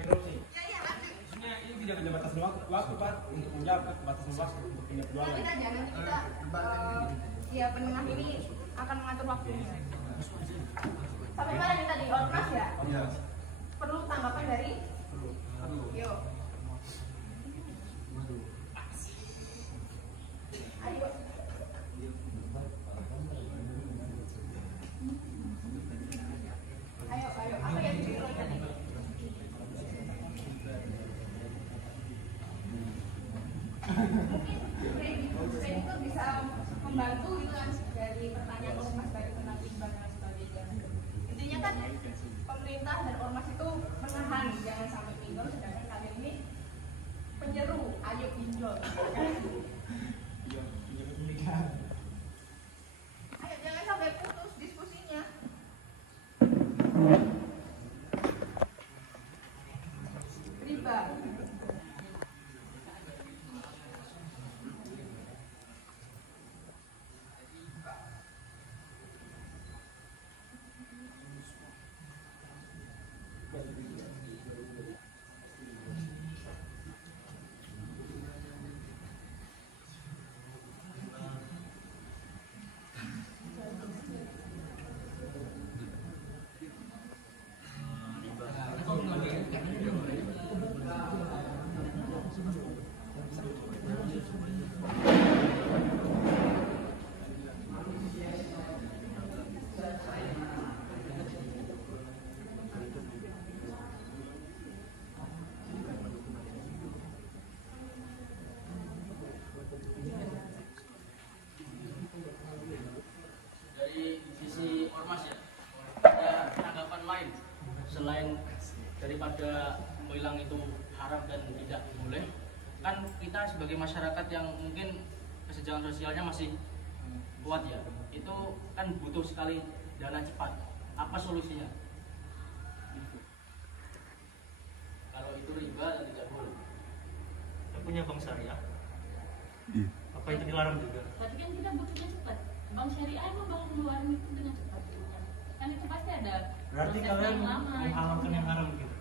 interupsi. Maksudnya ini tidak ada batasan waktu Pak untuk menjawab batasan waktu untuk pindah jualan. Nanti aja nanti kita ya penengah ini akan mengatur waktunya. Sampai mana nih tadi ormas ya? Iya. Perlu tanggapan dari? Yuk. Ayo. Ayo, apa yang dipilih tadi? Mungkin itu bisa membantu gitu kan dari pertanyaan ormas baik tentang timbang dan sebagainya. Intinya kan pemerintah dan ormas itu menahan jangan sampai pinjol, sedangkan kalian ini penyeru, ayo pinjol. Ayo jangan sampai putus diskusinya. Riba. Selain daripada menghilang itu haram dan tidak boleh, kan kita sebagai masyarakat yang mungkin kesenjangan sosialnya masih kuat ya, itu kan butuh sekali dana cepat. Apa solusinya? Kalau itu riba dan tidak boleh. Kita punya bank syariah. Apa itu dilarang juga? Tapi kan kita butuhnya cepat. Bank syariah emang bakal ngeluarin itu dengan cepat gitu kan? Kan itu pasti ada. Berarti kalian menghalalkan yang haram gitu?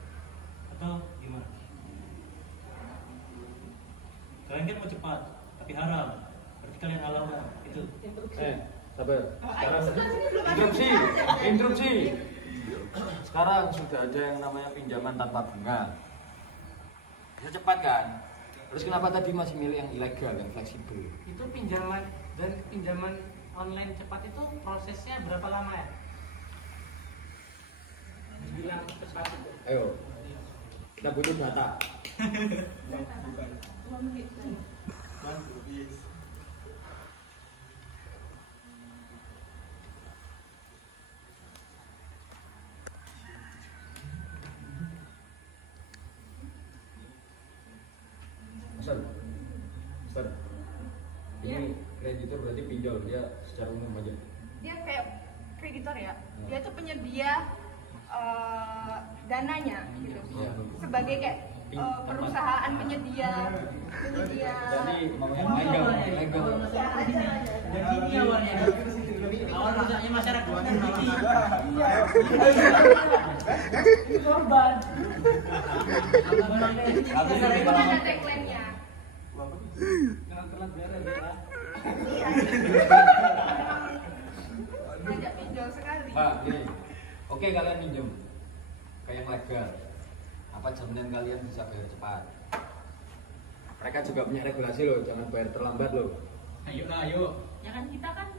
Atau gimana? Kalian kan mau cepat, tapi haram. Berarti kalian halalkan itu. Sabar. Sekarang interupsi. Sekarang sudah ada yang namanya pinjaman tanpa bunga. Bisa cepat kan? Terus kenapa tadi masih milih yang ilegal, yang fleksibel? Itu pinjaman dan pinjaman online cepat itu prosesnya berapa lama ya? Bilang cepat itu. Ayo, kita butuh data. Ustaz, ini kreditur berarti pinjol, dia secara umum aja. Dia kayak kreditor ya, dia tuh penyedia dananya gitu, sebagai kayak perusahaan penyedia. Jadi namanya legal. Dan ini awalnya rusaknya masyarakat kan ini. Ini korban. Itu ada tagline-nya. Iya. Ngajak pinjol sekali. Pak, gini. Oke, kalian minjem kayak legal. Apa jaminan kalian bisa bayar cepat? Mereka juga punya regulasi loh, jangan bayar terlambat loh. Ayo. Ya kan kita kan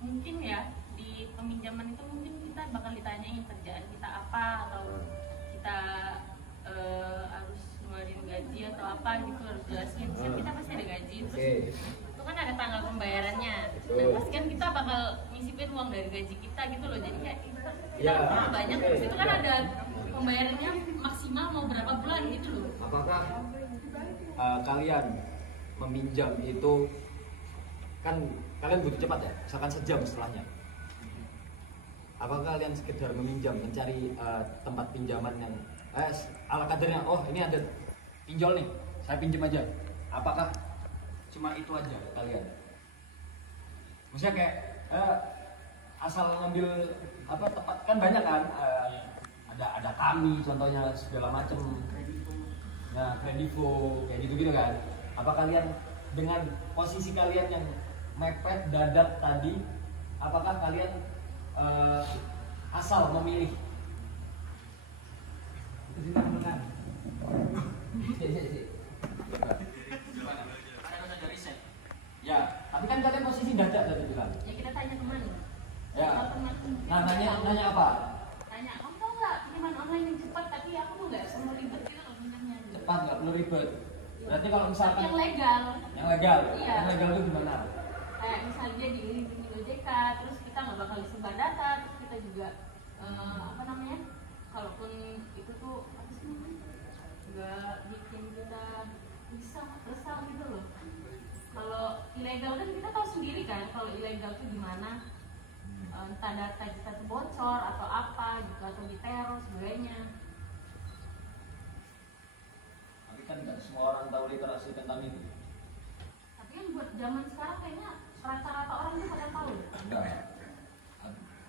mungkin ya di peminjaman itu mungkin kita bakal ditanyain kerjaan kita apa atau kita harus ngeluarin gaji atau apa gitu, harus jelasin. Kan kita pasti ada gaji terus itu kan ada tanggal pembayarannya. Nah pasti kan kita bakal nyisipin uang dari gaji kita gitu loh, jadi kayak kita banyak terus itu kan ada pembayarannya maksimal mau berapa bulan gitu loh. Apakah kalian meminjam itu kan kalian butuh cepat ya, misalkan sejam setelahnya. Apakah kalian sekedar meminjam, mencari tempat pinjaman yang ala kadarnya, oh ini ada pinjol nih, saya pinjam aja. Apakah cuma itu aja kalian? Maksudnya kayak asal ngambil apa tempat kan banyak kan, ada kami contohnya segala macam. Nah, kredivo kayak gitu kan. Apa kalian dengan posisi kalian yang mepet dadak tadi, apakah kalian asal memilih? Ya, tapi kan kalian posisi dadak tadi bilang. Ya kita tanya kemana? Ya. Nah, nanya apa? Tanya, kamu tahu nggak pinjaman online yang cepat tapi aku tuh nggak perlu ribet gitu loh pinjamnya. Cepat, nggak perlu ribet. Berarti kalau misalkan Yang legal. yang legal, Iya. yang legal itu gimana? Kayak misalnya dia dilindungi OJK, terus kita nggak bakal disebar data, terus kita juga apa namanya? Kalaupun itu tuh apa sih namanya? Nggak bikin kita bisa resah gitu loh. Kalau ilegal kan kita tahu sendiri kan, kalau ilegal tuh gimana? Entah data kita tuh bocor atau apa gitu, atau diteror sebagainya. Tapi kan nggak semua orang tahu literasi tentang itu. Tapi kan buat zaman sekarang kayaknya rata-rata orang tuh pada tahu.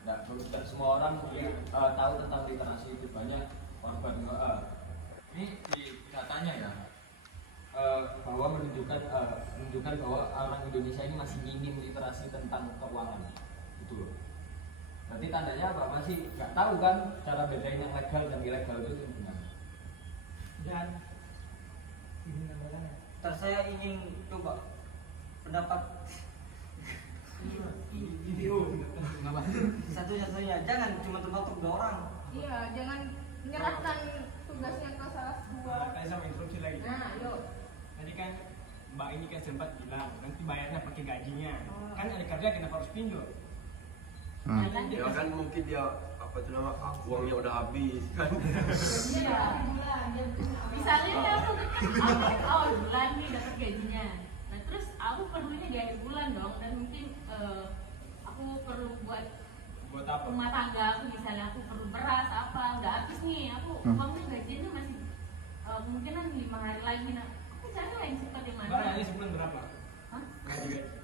Enggak semua orang tahu tentang literasi itu. Banyak korban. Ini di katanya ya, bahwa menunjukkan bahwa orang Indonesia ini masih minim literasi tentang keuangan, gitu loh. Berarti tandanya apa? Masih nggak tahu kan cara bedain yang legal dan ilegal itu gimana? Dan ini namanya. Saya ingin coba pendapat Video. satu-satunya, jangan cuma terpatok dua orang. Iya, jangan menyerahkan tugasnya ke salah dua. Kayak sama instruksi lagi. Nah, yuk. Tadi kan Mbak ini kan sempat bilang nanti bayarnya pakai gajinya. Oh. Kan ada kerja kenapa harus pinjol? Ya kan mungkin dia apa itu nama uangnya udah habis kan. Iya. Misalnya nih aku awal bulan nih dapat gajinya. Nah terus aku perlunya di akhir bulan dong, dan mungkin aku perlu buat apa? rumah tangga aku, misalnya aku perlu beras apa, nggak habis nih aku uangnya gajinya masih kemungkinan 5 hari lagi. Nah aku cari lah yang cepat yang mana? Mbak ini sebulan berapa? Hah? Gaji gaji.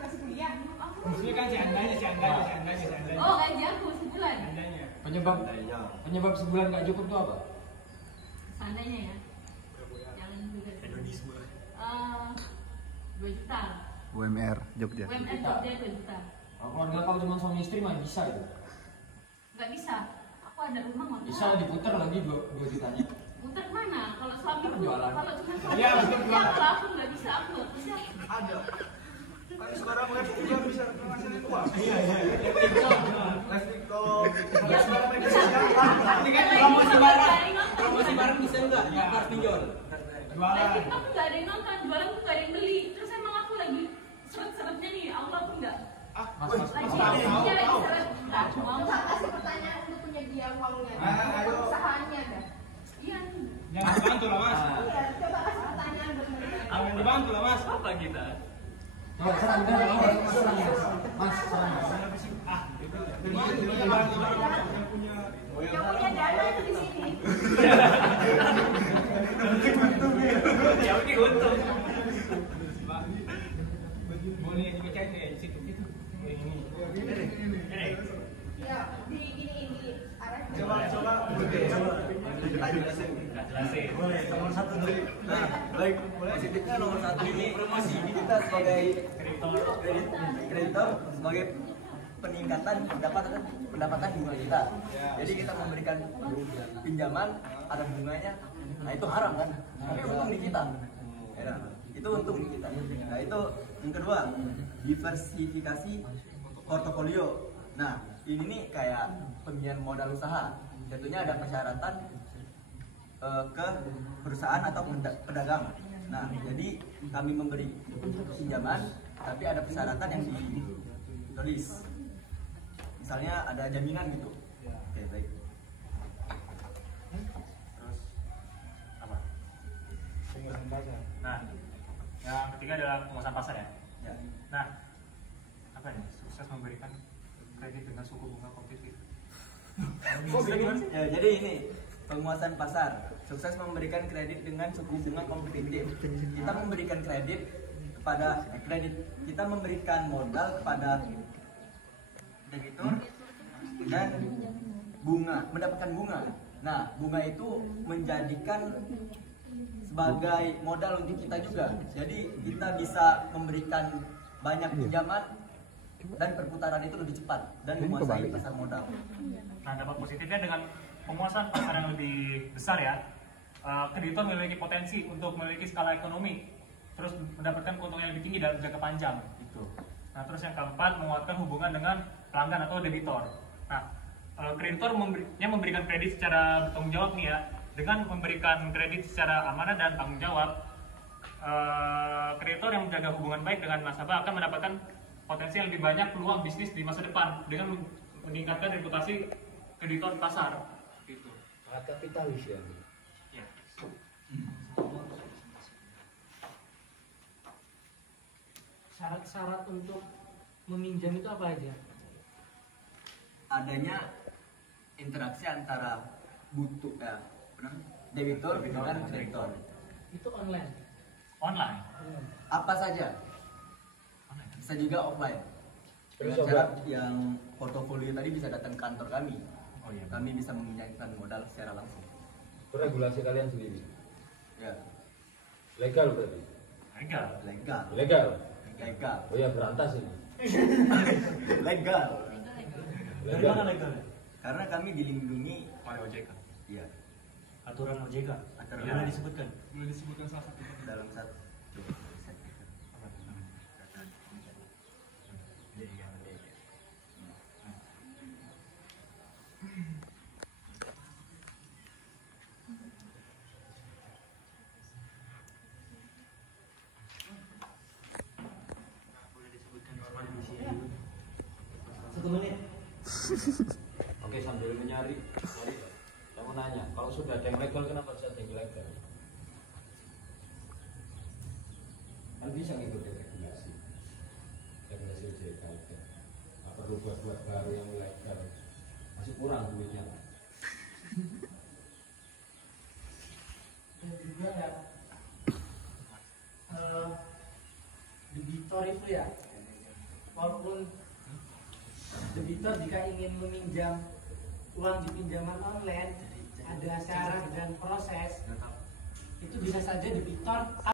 Masih kuliah. Aku Maksudnya kan seandainya. oh gaji aku sebulan. Seandainya. Penyebab sebulan nggak cukup itu apa? Seandainya ya. Jangan juga. 2 juta. UMR Jogja. UMR Jogja 2 juta. Kalau keluarga kau cuma suami istri mah bisa itu. Nggak bisa. Aku ada rumah nggak Bisa diputar lagi 2 jutanya. muter mana? Kalau suami Jualan. kalau cuma suami Iya, betul, ya, kalau aku nggak bisa, aku nggak bisa. Ada. Kan sekarang live juga bisa menghasilkan uang. Iya. Live TikTok. Ya, bisa. Ini kan promosi bareng bisa enggak? Ya harus pinjol. Nah, Jualan. TikTok nggak ada yang nonton, jualan tuh nggak ada yang beli. Terus emang aku lagi seret-seretnya nih, Allah tuh nggak. Lagi tahu. iya lagi seret, nggak mau. Nggak kasih pertanyaan untuk penyedia uangnya. Ayo. Usahanya dah. Iya. Jangan dibantu lah mas. Iya, coba kasih pertanyaan buat mereka. Jangan dibantu lah mas. Apa kita? Coba serang dah, Mas, serang. Ah, Yang punya dana itu di sini. ya oke untung. Boleh dicek di situ gitu. Ini. Ya, di ini arah. Coba. Boleh, nomor 1 dulu. Nah, baik, positifnya nomor 1 ini kita sebagai kreditor sebagai peningkatan pendapatan bunga kita. Jadi kita memberikan pinjaman ada bunganya, nah itu haram kan? Tapi untung di kita. Ya, itu untung di kita. Nah itu yang kedua, diversifikasi portofolio. Nah ini nih kayak pemberian modal usaha. Tentunya ada persyaratan ke perusahaan atau pedagang. Nah, jadi kami memberi pinjaman, tapi ada persyaratan yang ditulis. Misalnya ada jaminan gitu. Oke, baik. Terus apa? Nah, yang ketiga adalah penguasaan pasar ya. Ya. Nah, apa nih? Sukses memberikan kredit dengan suku bunga kompetitif. Ya, jadi ini penguasaan pasar. Sukses memberikan kredit dengan suku bunga kompetitif. Kita memberikan kredit kita memberikan modal kepada debitur dan mendapatkan bunga. Nah, bunga itu menjadikan sebagai modal untuk kita juga. Jadi kita bisa memberikan banyak pinjaman dan perputaran itu lebih cepat dan menguasai pasar modal. Nah, dampak positifnya dengan penguasaan pasar yang lebih besar ya, kreditor memiliki potensi untuk memiliki skala ekonomi, terus mendapatkan keuntungan yang lebih tinggi dalam jangka panjang. Gitu. Nah, terus yang keempat, menguatkan hubungan dengan pelanggan atau debitor. Nah, kreditor memberikan kredit secara bertanggung jawab nih ya, dengan memberikan kredit secara amanah dan tanggung jawab. Kreditor yang menjaga hubungan baik dengan nasabah akan mendapatkan potensi yang lebih banyak peluang bisnis di masa depan dengan meningkatkan reputasi kreditor di pasar. Gitu. Sangat kapitalis ya. Ya. Syarat-syarat untuk meminjam itu apa aja? Adanya interaksi antara debitor dengan kreditor. Itu online. Online. Apa saja? Bisa juga offline. Dengan Terus cara yang portofolio tadi bisa datang ke kantor kami. Oh iya. Kami bisa meminjamkan modal secara langsung. Regulasi kalian sendiri. Ya, Legal berarti. Legal. legal. Legal. Legal. Oh ya berantas ini. Legal. Dari mana legalnya? Karena kami dilindungi Oleh OJK. ya Aturan OJK. Aturan. Boleh disebutkan. Boleh disebutkan salah satu. dalam satu Oke, sambil mencari, saya mau nanya, kalau sudah ada yang legal kenapa bisa ada yang ilegal? Kan bisa ngikutin regulasi OJK itu. Nggak perlu buat baru yang ilegal, masih kurang duitnya. Dan juga ya debitor itu ya, walaupun debitor jika ingin meminjam uang di pinjaman online ada syarat dan proses, itu bisa saja debitor